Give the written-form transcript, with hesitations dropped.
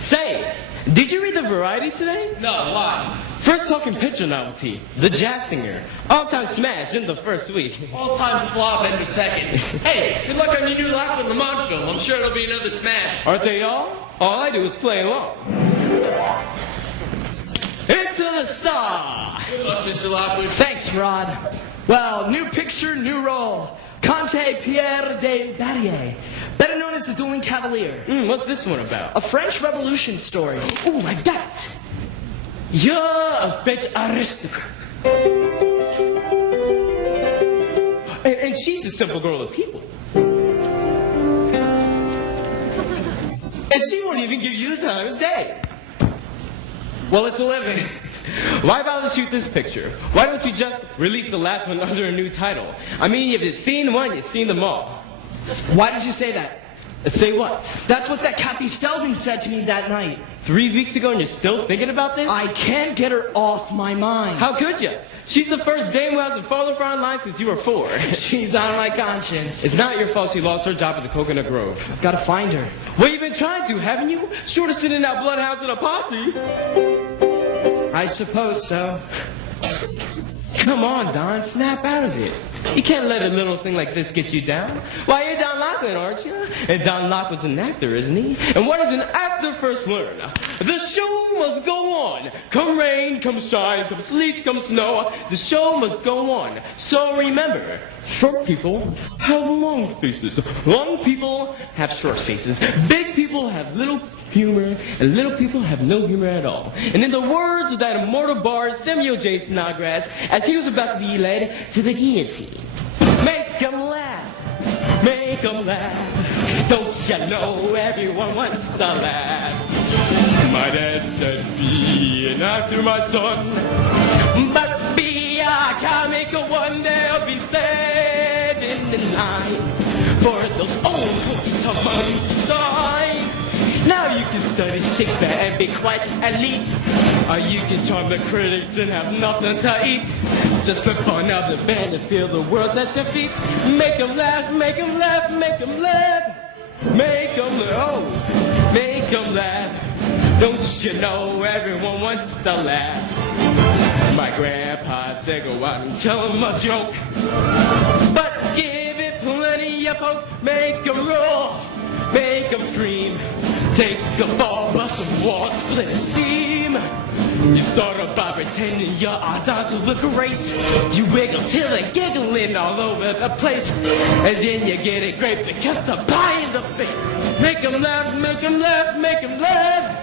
Say, did you read the Variety today? No, why? First talking picture novelty, The Jazz Singer. All-time smash in the first week. All-time flop in the second. Hey, good luck on your new Lockwood Lamont film. I'm sure it'll be another smash. Aren't they all? All I do is play along. Into the star! Good luck, Mr. Lockwood. Thanks, Rod. Well, new picture, new role. Comte Pierre de Barrier, better known as the Dueling Cavalier. What's this one about? A French Revolution story. Ooh, like that! You're a French aristocrat. And she's a simple girl of people. And she won't even give you the time of day. Well, it's a living. Why bother shoot this picture? Why don't you just release the last one under a new title? I mean, if you've seen one, you've seen them all. Why did you say that? Say what? That's what that Kathy Selden said to me that night. 3 weeks ago and you're still thinking about this? I can't get her off my mind. How could you? She's the first dame who hasn't fallen for online since you were 4. She's on my conscience. It's not your fault she lost her job at the Coconut Grove. I've got to find her. Well, you've been trying to, haven't you? Short of sending out bloodhounds in a posse. I suppose so. Come on, Don, snap out of it. You can't let a little thing like this get you down. Why, you're Don Lockwood, aren't you? And Don Lockwood's an actor, isn't he? And what does an actor first learn? The show must go on. Come rain, come shine, come sleet, come snow. The show must go on. So remember, short people have long faces. Long people have short faces. Big people have little humor, and little people have no humor at all. And in the words of that immortal bard, Samuel J. Snodgrass, as he was about to be led to the guillotine, make 'em laugh, make 'em laugh. Don't you know everyone wants to laugh? My dad said, be an actor, my son, but be a comic one day I'll be standing in lines for those old cookie lines. Now you can study Shakespeare and be quite elite. Or you can charm the critics and have nothing to eat. Just slip on out the band and feel the world's at your feet. Make 'em laugh, make 'em laugh, make 'em laugh. Make 'em laugh, oh, make 'em laugh. Don't you know everyone wants to laugh? My grandpa said go out and tell 'em a joke. But give it plenty of hope. Make 'em roll, make 'em scream. Take a fall, bust a wall, split a seam. You start off by pretending you're a dancer with grace. You wiggle till they're giggling all over the place. And then you get it great because the pie in the face. Make 'em laugh, make 'em laugh, make 'em laugh.